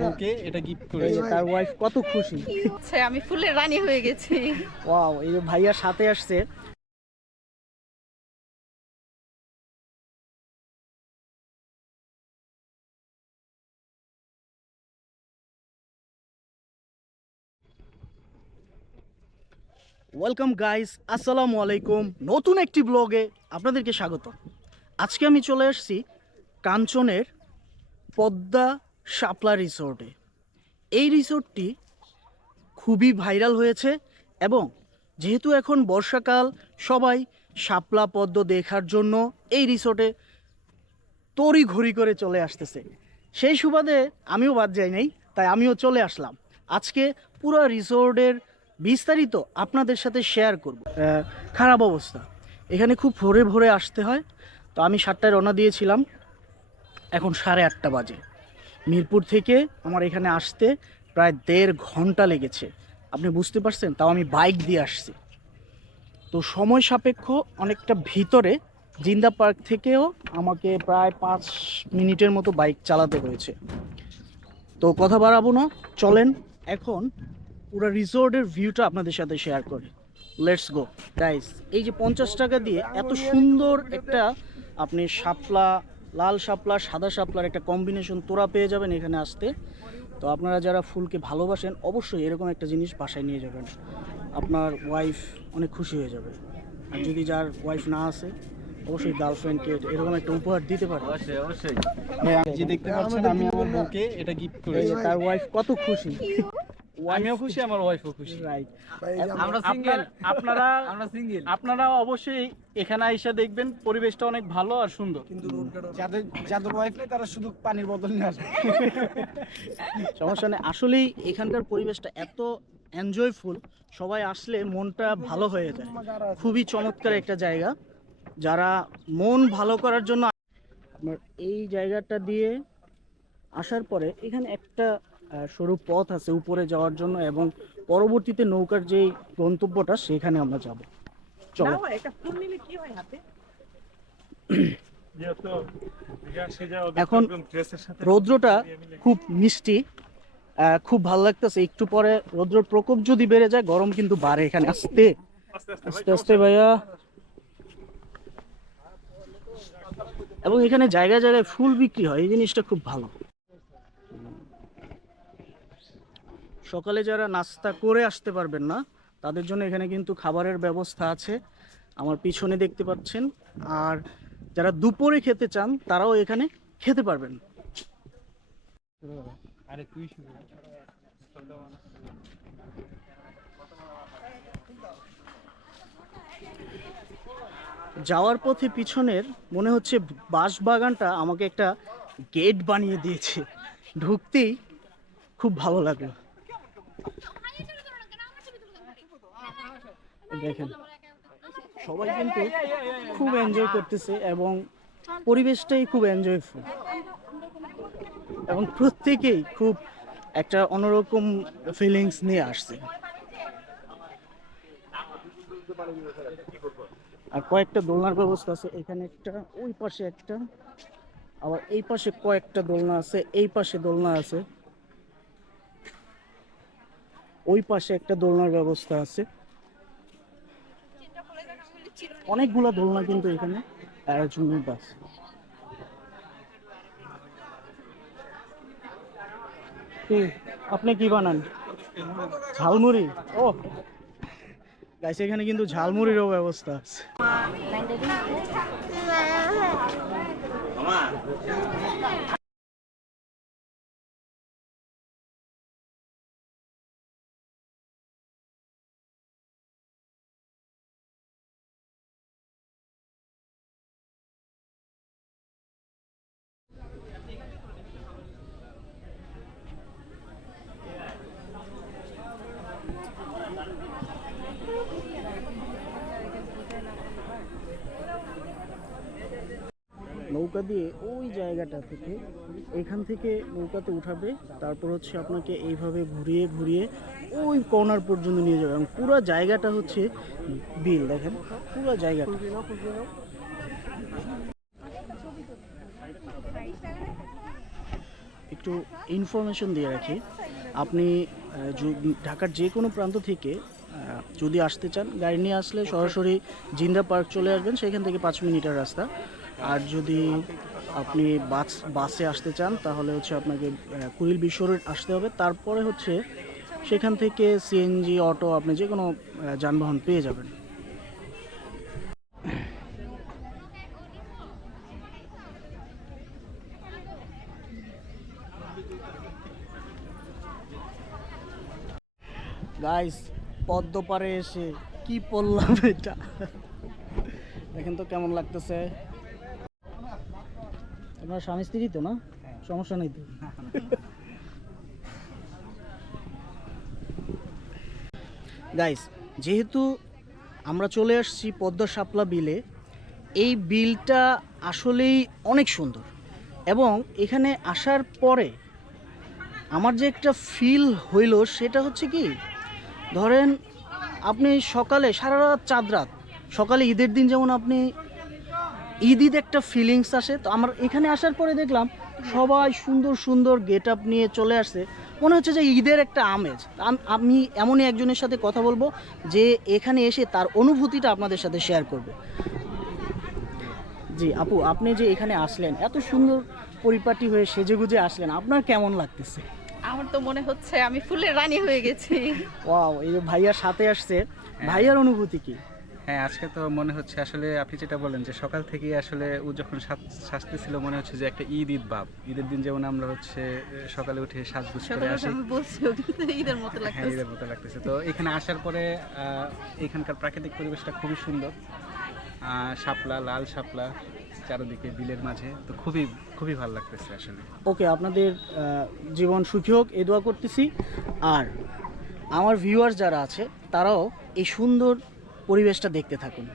বউকে এটা গিফট করেছে তার ওয়াইফ কত খুশি। আচ্ছা আমি ফুলের রানী হয়ে গেছি। ওয়াও এই যে ভাইয়ার সাথে আসছে। ওয়েলকাম গাইস আসসালামু আলাইকুম। নতুন একটি ব্লগে আপনাদেরকে স্বাগত। আজকে আমি চলে আসছি কাঞ্চনের পদ্মা শাপলা রিসোর্টে। এই রিসোর্টটি খুবই ভাইরাল হয়েছে এবং যেহেতু এখন বর্ষাকাল, সবাই শাপলা পদ্ম দেখার জন্য এই রিসোর্টে তড়ি ঘড়ি করে চলে আসতেছে। সেই সুবাদে আমিও বাদ যাই নাই, তাই আমিও চলে আসলাম। আজকে পুরো রিসোর্টের বিস্তারিত আপনাদের সাথে শেয়ার করব। খারাপ অবস্থা। এখানে খুব ভোরে ভোরে আসতে হয়। তো আমি সাতটায় রওনা দিয়েছিলাম। এখন সাড়ে আটটা বাজে। মিরপুর থেকে আমার এখানে আসতে প্রায় দেড় ঘণ্টা লেগেছে। আপনি বুঝতে পারছেন? তাও আমি বাইক দিয়ে আসছি। তো সময় সাপেক্ষ অনেকটা ভিতরে জিন্দা পার্ক থেকেও আমাকে প্রায় পাঁচ মিনিটের মতো বাইক চালাতে হয়েছে। তো কথা বাড়াবো না, চলেন এখন পুরো রিসোর্টের ভিউটা আপনাদের সাথে শেয়ার করি। লেটস গো গাইস এই যে পঞ্চাশ টাকা দিয়ে এত সুন্দর একটা আপনি শাপলা লাল শাপলা সাদা শাপলার একটা কম্বিনেশন তোরা পেয়ে যাবেন এখানে আসতে। তো আপনারা যারা ফুলকে ভালোবাসেন অবশ্যই এরকম একটা জিনিস বাসায় নিয়ে যাবেন। আপনার ওয়াইফ অনেক খুশি হয়ে যাবে। আর যদি যার ওয়াইফ না আসে অবশ্যই গার্লফ্রেন্ডকে এরকম একটা উপহার দিতে পারে। অবশ্যই অবশ্যই। যে দেখতে পাচ্ছেন আমি আমার বউকে এটা গিফট করেছি। তার ওয়াইফ কত খুশি। আমিও খুশি আমার ওয়াইফও খুশি। রাইট আমরা সিঙ্গেল আপনারা আমরা সিঙ্গেল আপনারা অবশ্যই এখানে আইসা দেখবেন পরিবেশটা অনেক ভালো আর সুন্দর। যাদের যাদের ওয়াইফ নেই তারা শুধু পানির বোতল নিয়ে আসবে। সমস্যা নেই। আসলেই এখানকার পরিবেশটা এত এনজয়ফুল সবাই আসলে মনটা ভালো হয়ে যায়। খুবই চমৎকার একটা জায়গা। যারা মন ভালো করার জন্য আপনার এই জায়গাটা দিয়ে আসার পরে এখানে একটা সরু পথ আছে উপরে যাওয়ার জন্য এবং পরবর্তীতে নৌকার যে গন্তব্যটা সেখানে আমরা যাব। চলো। এখন রৌদ্রটা খুব মিষ্টি আহ, খুব ভালো লাগতেছে। একটু পরে রৌদ্রের প্রকোপ যদি বেড়ে যায় গরম কিন্তু বাড়ে এখানে। আস্তে আস্তে আস্তে ভাইয়া। এবং এখানে জায়গায় জায়গায় ফুল বিক্রি হয় এই জিনিসটা খুব ভালো। সকালে যারা নাস্তা করে আসতে পারবেন না, তাদের জন্য এখানে কিন্তু খাবারের ব্যবস্থা আছে। আমার পিছনে দেখতে পাচ্ছেন। আর যারা দুপুরে খেতে চান, তারাও এখানে খেতে পারবেন। যাওয়ার পথে পিছনের মনে হচ্ছে বাঁশ বাগানটা আমাকে একটা গেট বানিয়ে দিয়েছে। ঢুকতেই খুব ভালো লাগল। দেখেন সবাই কিন্তু খুব এনজয় করতেছে এবং পরিবেশটাই খুব এনজয়ফুল এবং প্রত্যেকেই খুব একটা অন্যরকম ফিলিংস নিয়ে আসছে। আর কয়েকটা দোলনার ব্যবস্থা আছে এখানে একটা ওই পাশে একটা আবার এই পাশে কয়েকটা দোলনা আছে এই পাশে দোলনা আছে। ওই পাশে একটা দোলনার ব্যবস্থা আছে। অনেকগুলা দোলনা কিন্তু এখানে অ্যারেঞ্জমেন্ট আছে। আপনি কি বানান? ঝালমুড়ি? ও। গাইছে এখানে কিন্তু ঝালমুড়িরও ব্যবস্থা আছে। নৌকা দিয়ে ওই জায়গাটা থেকে এখান থেকে নৌকাতে উঠাবে। তারপর হচ্ছে আপনাকে এইভাবে ঘুরিয়ে ঘুরিয়ে ওই কর্নার পর্যন্ত নিয়ে যাবে। এবং পুরো জায়গাটা হচ্ছে বিল, দেখেন। পুরো জায়গাটা। একটু ইনফরমেশন দিয়ে রাখি। আপনি ঢাকার যে কোনো প্রান্ত থেকে যদি আসতে চান, গাড়ি নিয়ে আসলে সরাসরি জিন্দা পার্ক চলে আসবেন। সেখান থেকে পাঁচ মিনিটের রাস্তা। আর যদি আপনি বাস, বাসে আসতে চান, তাহলে হচ্ছে আপনাকে কুড়িল বিশ্ব রোড আসতে হবে। তারপরে হচ্ছে সেখান থেকে সিএনজি অটো, আপনি যে কোনো যানবাহন পেয়ে যাবেন। গাইস পদ্ম পারে এসে কি পড়লাম এটা? দেখেন তো কেমন লাগতেছে। আপনার স্বামী স্ত্রী তো না? সমস্যা নেই তো? গাইস যেহেতু আমরা চলে আসছি পদ্মা শাপলা বিলে এই বিলটা আসলেই অনেক সুন্দর। এবং এখানে আসার পরে আমার যে একটা ফিল হইল সেটা হচ্ছে কি ধরেন আপনি সকালে সারা রাত চাঁদ রাত সকালে ঈদের দিন যেমন আপনি ঈদ ঈদ একটা ফিলিংস আসে। তো আমার এখানে আসার পরে দেখলাম সবাই সুন্দর সুন্দর গেট আপ নিয়ে চলে আসছে। মনে হচ্ছে যে ঈদের একটা আমেজ। আমি এমনই একজনের সাথে কথা বলব যে এখানে এসে তার অনুভূতিটা আপনাদের সাথে শেয়ার করবে। জি আপু আপনি যে এখানে আসলেন এত সুন্দর পরিপাটি হয়ে সেজেগুজে আসলেন আপনার কেমন লাগতেছে? আমার তো মনে হচ্ছে আমি ফুলের রানী হয়ে গেছি। ওয়াও এই যে ভাইয়ার সাথে আসছে ভাইয়ার অনুভূতি কি? হ্যাঁ আজকে তো মনে হচ্ছে আসলে আপনি যেটা বলেন যে সকাল থেকেই আসলে ও যখন সাজতে ছিল মনে হচ্ছে যে একটা ঈদ ঈদ ভাব। ঈদের দিন যেমন আমরা হচ্ছে সকালে উঠে সাজগুজ করে আসি। ঈদের মতো হ্যাঁ লাগতেছে। ঈদের মতো লাগতেছে। তো এখানে আসার পরে এখানকার প্রাকৃতিক পরিবেশটা খুবই সুন্দর। আহ, শাপলা লাল শাপলা চারিদিকে বিলের মাঝে। তো খুবই খুবই ভালো লাগতেছে আসলে। ওকে আপনাদের জীবন সুখী হোক এই দোয়া করতেছি। আর আমার ভিউয়ার্স যারা আছে তারাও এই সুন্দর পরিবেশটা দেখতে থাকুন।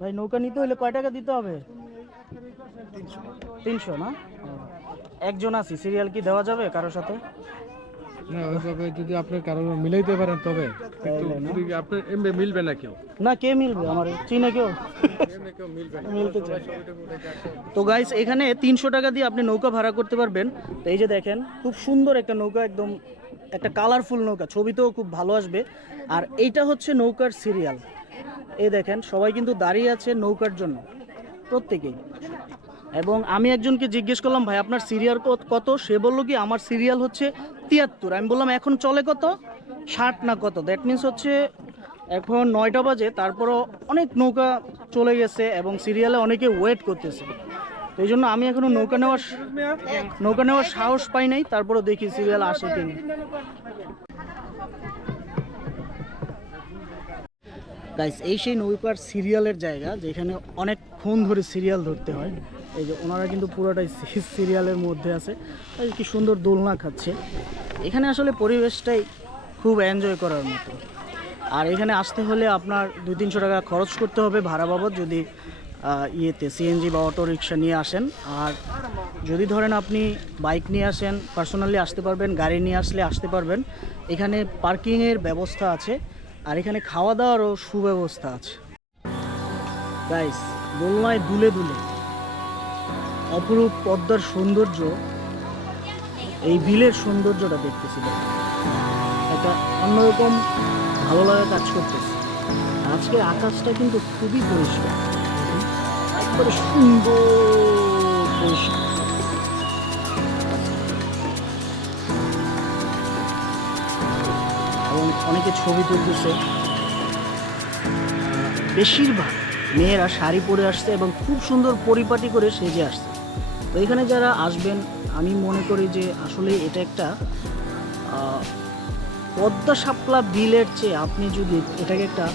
ভাই নৌকা নিতে হলে কয় টাকা দিতে হবে? তিনশো। না? একজন আছি সিরিয়াল কি দেওয়া যাবে কারোর সাথে? না ওইভাবে যদি আপনি কারও মিলাইতে পারেন তবে। কিন্তু যদি আপনার এমনি মিলবে না কেউ? না কে মিলবে? আমার চিনে কেউ? মিলতে তো গাইস এখানে তিনশো টাকা দিয়ে আপনি নৌকা ভাড়া করতে পারবেন। তো এই যে দেখেন খুব সুন্দর একটা নৌকা একদম একটা কালারফুল নৌকা, ছবিতেও খুব ভালো আসবে। আর এইটা হচ্ছে নৌকার সিরিয়াল এই দেখেন, সবাই কিন্তু দাঁড়িয়ে আছে নৌকার জন্য, প্রত্যেকেই। এবং আমি একজনকে জিজ্ঞেস করলাম, ভাই, আপনার সিরিয়াল কত সে বলল কি, আমার সিরিয়াল হচ্ছে তিয়াত্তর। আমি বললাম, এখন চলে কত? ষাট না কত? দ্যাট মিন্স হচ্ছে এখন নয়টা বাজে, তারপরও অনেক নৌকা চলে গেছে এবং সিরিয়ালে অনেকে ওয়েট করতেছে। এই জন্য আমি এখনও নৌকা নেওয়ার নৌকা নেওয়ার সাহস পাই নাই, তারপরও দেখি সিরিয়াল আসে কিনা। গাইস এই সেই নৌকার সিরিয়ালের জায়গা, যেখানে অনেকক্ষণ ধরে সিরিয়াল ধরতে হয়। এই যে ওনারা কিন্তু পুরোটাই সিরিয়ালের মধ্যে আছে। কি সুন্দর দোলনা খাচ্ছে। এখানে আসলে পরিবেশটাই খুব এনজয় করার মতো। আর এখানে আসতে হলে আপনার দুই তিনশো টাকা খরচ করতে হবে ভাড়া বাবদ। যদি ইয়েতে সিএনজি বা অটো রিক্সা নিয়ে আসেন। আর যদি ধরেন আপনি বাইক নিয়ে আসেন পার্সোনালি আসতে পারবেন, গাড়ি নিয়ে আসলে আসতে পারবেন, এখানে পার্কিংয়ের ব্যবস্থা আছে, আর এখানে খাওয়া দাওয়ারও সুব্যবস্থা আছে। গাইস দোলনায় দুলে দুলে, অপরূপ পদ্মার সৌন্দর্য, এই বিলের সৌন্দর্যটা দেখতেছিল একটা অন্যরকম ভালো লাগা কাজ করতেছে। আজকের আকাশটা কিন্তু খুবই পরিষ্কার। সুন্দর এবং অনেকে ছবি তুলতেছে। বেশিরভাগ মেয়েরা শাড়ি পরে আসছে এবং খুব সুন্দর পরিপাটি করে সেজে আসছে। তো এখানে যারা আসবেন, আমি মনে করি যে আসলে এটা একটা পদ্মা শাপলা বিলের চেয়ে আপনি যদি এটাকে একটা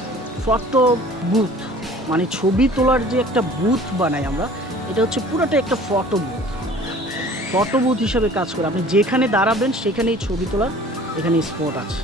ফটো বুথ মানে ছবি তোলার যে একটা বুথ বানাই আমরা, এটা হচ্ছে পুরোটা একটা ফটো বুথ ফটো বুথ হিসাবে কাজ করে, আপনি যেখানে দাঁড়াবেন সেখানেই ছবি তোলার এখানে স্পট আছে।